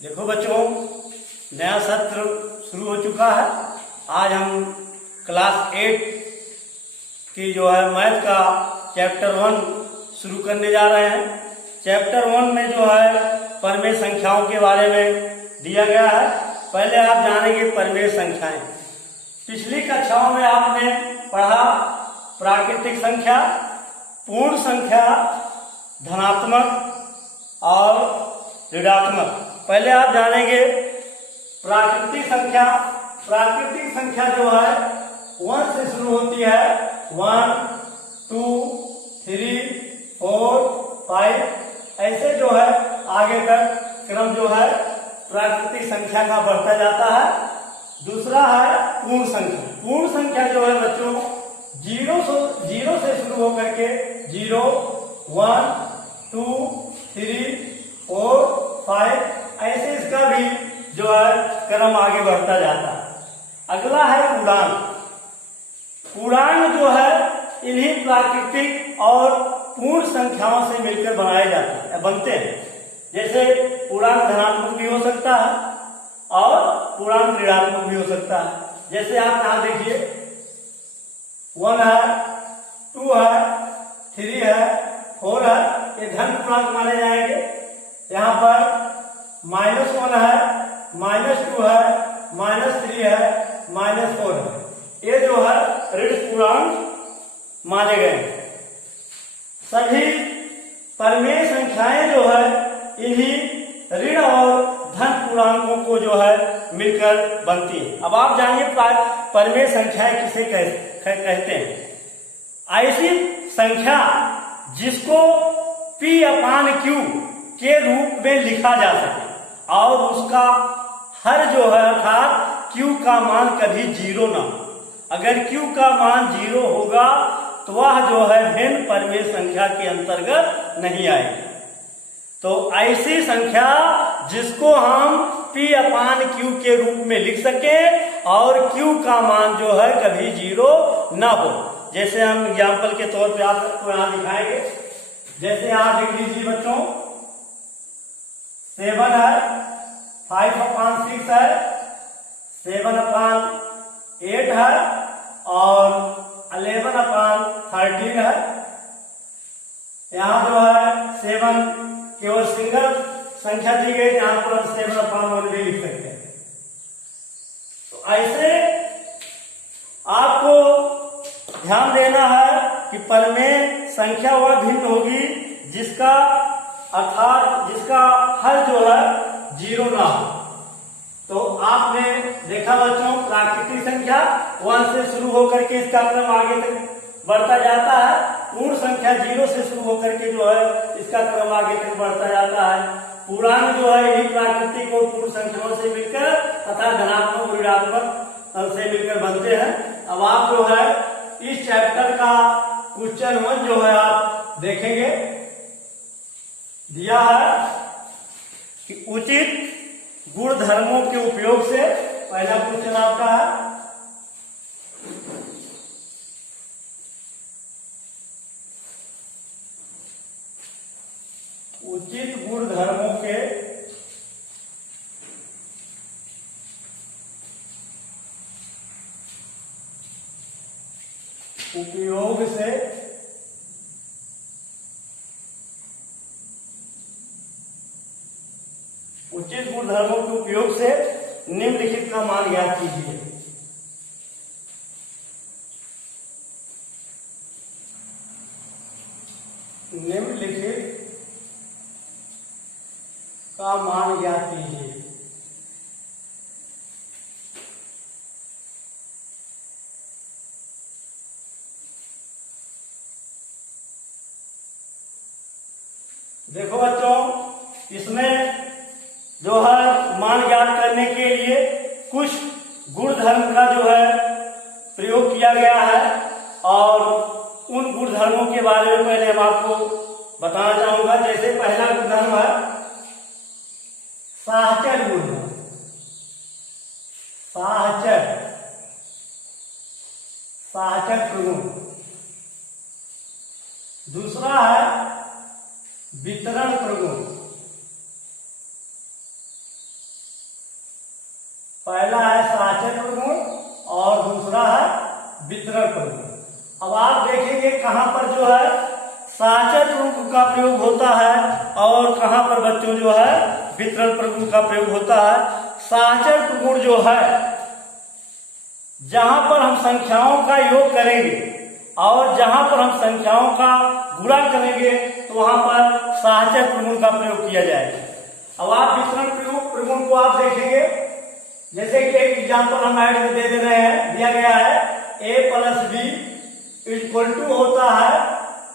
देखो बच्चों, नया सत्र शुरू हो चुका है। आज हम क्लास 8 की जो है मैथ का चैप्टर 1 शुरू करने जा रहे हैं। चैप्टर 1 में जो है परिमेय संख्याओं के बारे में दिया गया है। पहले आप जानेंगे परिमेय संख्याएं। पिछली कक्षाओं में आपने पढ़ा प्राकृतिक संख्या, पूर्ण संख्या, धनात्मक और ऋणात्मक। पहले आप जानेंगे प्राकृतिक संख्या। प्राकृतिक संख्या जो है 1 से शुरू होती है। 1, 2, 3, 4, 5 ऐसे जो है आगे तक क्रम जो है प्राकृतिक संख्या का बढ़ता जाता है। दूसरा है पूर्ण संख्या। पूर्ण संख्या जो है बच्चों 0 से शुरू होकर के 0, 1, 2, 3, 4, 5 ऐसे इसका भी जो है क्रम आगे बढ़ता जाता है। अगला है पूर्णांक। पूर्णांक जो है इन्हीं प्राकृतिक और पूर्ण संख्याओं से मिलकर बनाए बनते हैं। जैसे पूर्णांक धनात्मक भी हो सकता है और पूर्णांक ऋणात्मक भी हो सकता है। जैसे आप यहां देखिए 1 है, 2 है, 3 है, 4 है, ये धन पूर्णांक माने जाएंगे। यहाँ पर -1 है, -2 है, -3 है, -4 है, ये जो है ऋण पूर्णांक माने गए। सभी परिमेय संख्याएं जो है इन्हीं ऋण और धन पूर्णांकों को जो है मिलकर बनती है। अब आप जानिए परिमेय संख्याएं किसे कहते हैं। ऐसी संख्या जिसको P/Q के रूप में लिखा जा सके और उसका हर जो है अर्थात Q का मान कभी 0 ना हो। अगर Q का मान 0 होगा तो वह जो है भिन्न परिमेय संख्या के अंतर्गत नहीं आएगी। तो ऐसी संख्या जिसको हम P/Q के रूप में लिख सके और Q का मान जो है कभी 0 ना हो। जैसे हम एग्जाम्पल के तौर पे आपको यहां दिखाएंगे। जैसे आप लिख लीजिए बच्चों 7 है, 5/6 है, 7/8 है और 11/13 है। यहाँ जो है 7 केवल सिंगल संख्या दी गई, यहाँ पर हम 7/1 भी लिख सकते हैं। तो ऐसे आपको ध्यान देना है कि परिमेय संख्या वह भिन्न होगी जिसका अर्थात जिसका हल जो है 0 ना हो। तो आपने देखा बच्चों प्राकृतिक संख्या 1 से शुरू होकर के इसका क्रम आगे तक बढ़ता जाता है। पूर्ण संख्या 0 से शुरू होकर के जो है इसका क्रम आगे तक बढ़ता जाता है। पूर्णांक जो है इन्हीं प्राकृतिक और पूर्ण संख्याओं से मिलकर तथा धनात्मक और ऋणात्मक से मिलकर बनते हैं। अब आप जो है इस चैप्टर का क्वेश्चन 1 जो है आप देखेंगे। दिया है कि उचित गुण धर्मों के उपयोग से, पहला क्वेश्चन आपका है, उचित गुण धर्मों के उपयोग से उचित गुणधर्मों के उपयोग से निम्नलिखित का मान ज्ञात कीजिए। निम्नलिखित का मान ज्ञात कीजिए। देखो बच्चों, इसमें जो है मान ज्ञात करने के लिए कुछ गुण धर्म का जो है प्रयोग किया गया है और उन गुण धर्मों के बारे में पहले हम आपको बताना चाहूंगा। जैसे पहला गुण धर्म है साहचर्य गुण है। साहचर्य प्रगुण। दूसरा है वितरण प्रगुण। पहला है साचर प्रगुण और दूसरा है वितरण प्रगुण। अब आप देखेंगे कहां पर जो है साचर प्रगुण का प्रयोग होता है और कहां पर बच्चों जो है वितरण प्रगुण का प्रयोग होता है। साचर प्रगुण जो है जहां पर हम संख्याओं का योग करेंगे और जहां पर हम संख्याओं का गुणा करेंगे तो वहां पर साचर प्रगुण का प्रयोग किया जाएगा। अब आप वितरण प्रगुण को आप देखेंगे, जैसे कि एक एग्जाम्पल हम ऐड में दे रहे हैं, दिया गया है a plus B equal to होता है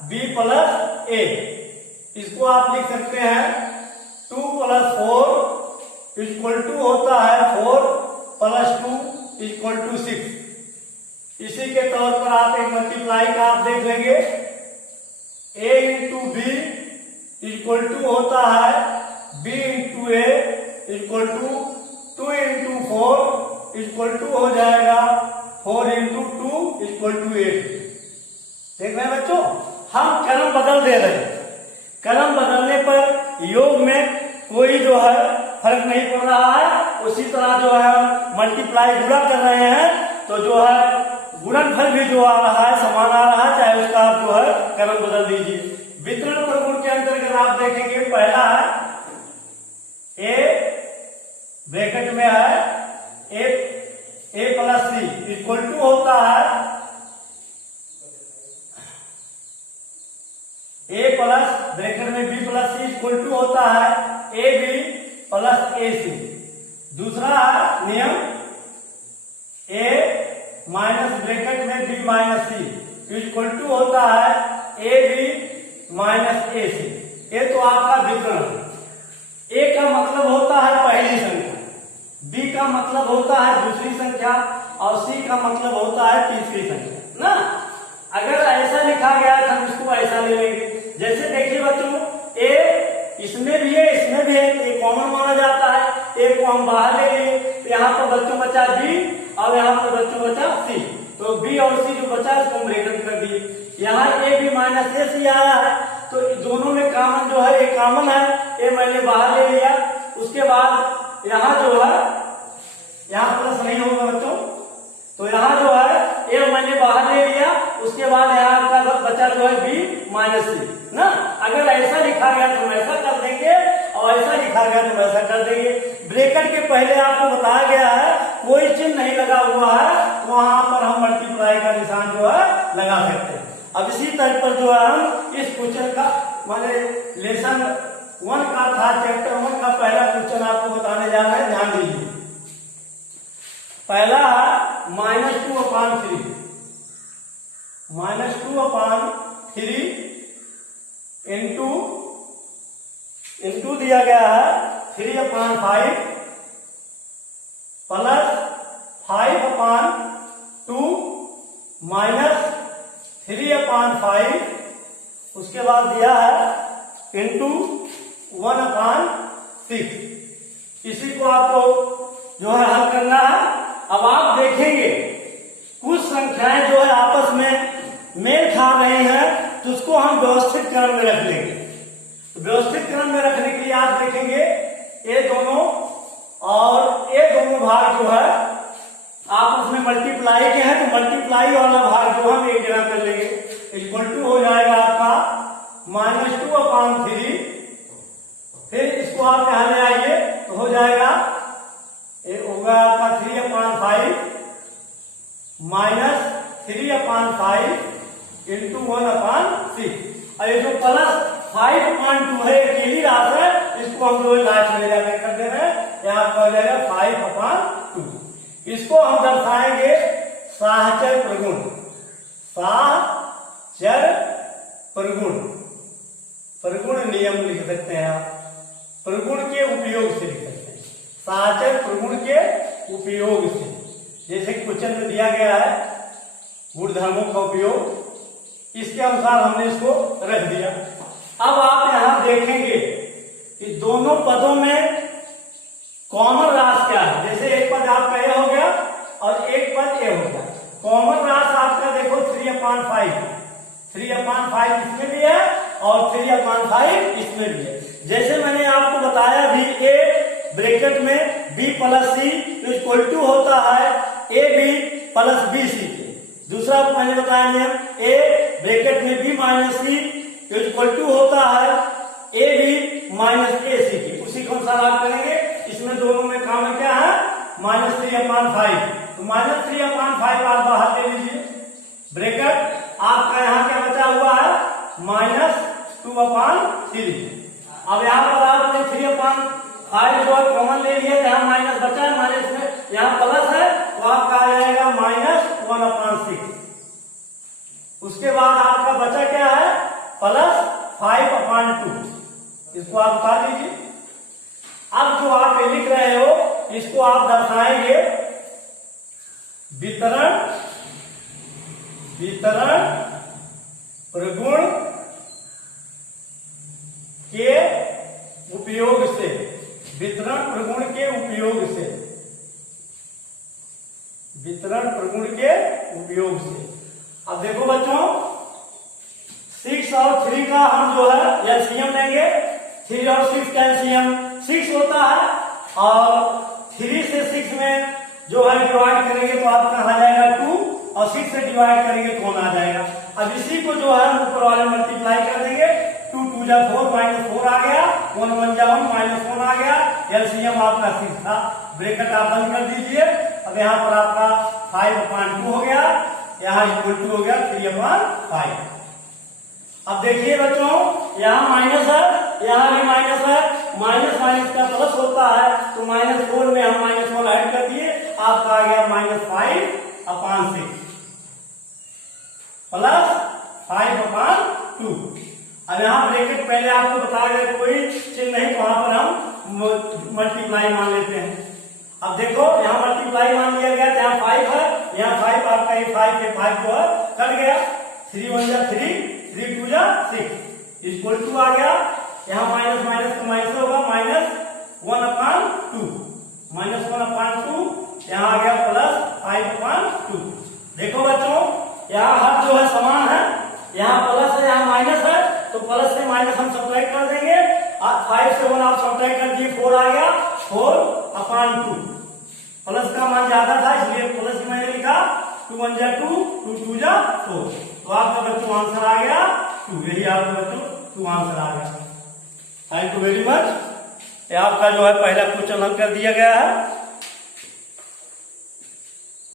b प्लस a। इसको आप लिख सकते हैं 2 प्लस 4 इक्वल टू होता है 4 प्लस 2 इक्वल टू 6। इसी के तौर पर आप एक मल्टीप्लाई का आप देख लेंगे, a into B equal to होता है b into A equal to 2 into 4 equal to हो जाएगा 4 इंटू 2 इक्वल टू 8। देख रहे हैं बच्चों, हम क्रम बदल दे रहे हैं। क्रम बदलने पर योग में कोई जो है फर्क नहीं पड़ रहा है। उसी तरह जो है हम मल्टीप्लाई गुणा कर रहे हैं तो जो है गुणनफल भी जो आ रहा है समान आ रहा है, चाहे उसका आप जो है क्रम बदल दीजिए। वितरण प्रगुण के अंतर्गत आप देखेंगे पहला है a ब्रैकेट में है a plus C equal to होता है a प्लस ब्रैकेट में b plus C equal to होता है ए बी प्लस ए सी। दूसरा है नियम a माइनस ब्रैकेट में b minus C equal to होता है ए बी माइनस ए सी। ये तो आपका वितरण है। a का मतलब होता है पहली संख्या, b का मतलब होता है दूसरी संख्या और c का मतलब होता है तीसरी संख्या ना। अगर ऐसा लिखा गया तो हम इसको ऐसा ले लेंगे। जैसे देखिए बच्चों, a इसमें भी है इसमें भी है, एक कॉमन माना जाता है, एक को हम बाहर ले लिए तो यहाँ पर बच्चों बचा b और यहाँ पर बच्चों बचा c। तो b और c जो बचा इसको हम ब्रैकेट कर दिए। यहाँ a b माइनस ए सी आया है तो दोनों में कॉमन जो है एक कॉमन है, ए मैंने बाहर ले लिया। उसके बाद यहाँ जो है यहाँ प्लस नहीं होगा बच्चों, तो यहाँ जो है ए मैंने बाहर ले लिया। उसके बाद यहाँ का बचा जो है b माइनस सी ना। अगर ऐसा लिखा गया तो हम ऐसा कर देंगे और ऐसा लिखा गया तो ऐसा कर देंगे। ब्रैकेट के पहले आपको बताया गया है कोई चिन्ह नहीं लगा हुआ है, वहां पर हम मल्टीप्लाई का निशान जो है लगा सकते हैं। अब इसी तरह पर जो है हम इस क्वेश्चन का माने लेसन 1 का था, चैप्टर 1 का पहला क्वेश्चन आपको बताने जा रहे हैं, ध्यान दीजिए। पहला है -2/3 -2/3 इंटू दिया गया है 3/5 प्लस 5/2 माइनस 3/5, उसके बाद दिया है इंटू 1/6। इसी को आपको जो है हल करना है। अब आप देखेंगे कुछ संख्याएं जो है आपस में मेल खा रही हैं तो उसको हम व्यवस्थित क्रम में रख लेंगे। तो व्यवस्थित क्रम में रखने के लिए आप देखेंगे ये दोनों और ये दोनों भाग जो है आपस में मल्टीप्लाई के हैं तो मल्टीप्लाई वाला भाग जो हम एक जगह कर लेंगे। इक्वल टू हो जाएगा आपका -2/3। फिर इसको आप यहां ले आइए तो हो जाएगा ये होगा आपका 3/5 माइनस 3/5 इंटू 1/6। और ये जो प्लस 5/2 है अकेली राशि है, इसको हम लोग लास्ट में ले जाकर कर दे रहे हैं, यहाँ पर हो जाएगा 5/2। इसको हम दर्शाएंगे साहचर प्रगुण। साहचर प्रगुण, प्रगुण नियम लिख सकते हैं आप, प्रगुण के उपयोग से लिख सकते हैं, साहचर प्रगुण के उपयोग से। जैसे क्वेश्चन में दिया गया है गुणधर्मों का उपयोग, इसके अनुसार हमने इसको रख दिया। अब आप यहां देखेंगे कि दोनों पदों में कॉमन राशि क्या है। जैसे एक पद आपका ए हो गया और एक पद ए हो गया। कॉमन राशि आपका देखो 3/5, 3/5 इसमें भी है और 3/5 इसमें भी है। जैसे मैंने आपको बताया भी ए ब्रैकेट में b plus C equal minus ए सी की, उसी के अनुसार आप करेंगे। इसमें दोनों में काम है क्या है, -3/5। तो -3/5 आप बाहर ले लीजिए ब्रैकेट, आपका यहाँ क्या बचा हुआ है, -2/3। अब यहाँ पर आपने 3/5 जो कॉमन ले लिया, यहाँ माइनस बचा है, माइनस में यहाँ प्लस है, तो आपका आ जाएगा -1/6। उसके बाद आपका बचा क्या है, +5/2। इसको आप उतार लीजिए। अब जो आप लिख रहे हो इसको आप दर्शाएंगे वितरण प्रगुण के उपयोग से, वितरण प्रगुण के उपयोग से, वितरण प्रगुण के उपयोग से। अब देखो बच्चों, 6 और 3 का हम जो है एलसीएम लेंगे। 3 और 6 का एलसीएम 6 होता है, और 3 से 6 में जो है डिवाइड करेंगे तो आपका आ जाएगा 2, और 6 से डिवाइड करेंगे तो 1 आ जाएगा। अब इसी को जो है ऊपर वाले मल्टीप्लाई कर देंगे, 2 2 जा 4, -4 आ गया, 1 1 जा 1, -1 आ गया। एलसीएम आपका 6 था, ब्रैकेट आप बंद कर दीजिए। अब यहाँ पर आपका 5/2 हो गया, यहाँ = हो गया 3/5। अब देखिए बच्चों, यहाँ माइनस है, यहाँ भी माइनस है, माइनस माइनस का प्लस होता है, तो -4 में हम -1 ऐड कर दिए, आपका आ गया -5/6 प्लस 5/2। अब यहाँ ब्रैकेट पहले आपको बताया गया कोई चिन्ह नहीं, तो वहां पर हम मल्टीप्लाई मान लेते हैं। अब देखो यहाँ मल्टीप्लाई मान लिया गया, यहाँ 5 है, यहाँ 5 आपका 5 से 5 जो है कट गया, 3 1 जा 3, 3 2 जा 6 = आ गया। यहाँ माइनस माइनस का माइनस होगा, -1/2, -1/2, यहाँ आ गया +5/2। देखो बच्चों, यहाँ हर जो है समान है, यहाँ प्लस है, यहाँ माइनस है, तो प्लस से माइनस हम सब्ट्रैक्ट कर देंगे। 5 से 1 आप सब्ट्रैक्ट कर दिए, 4 आ गया, 4/2। प्लस का मान ज्यादा था इसलिए प्लस मैंने लिखा, 2 1 जा 2, 2 2 जा 4, तो आपका बच्चों आंसर आ गया 2। यही आपका बच्चों 2 आंसर आ गया। Thank you very much. आपका जो है पहला क्वेश्चन हल कर दिया गया है।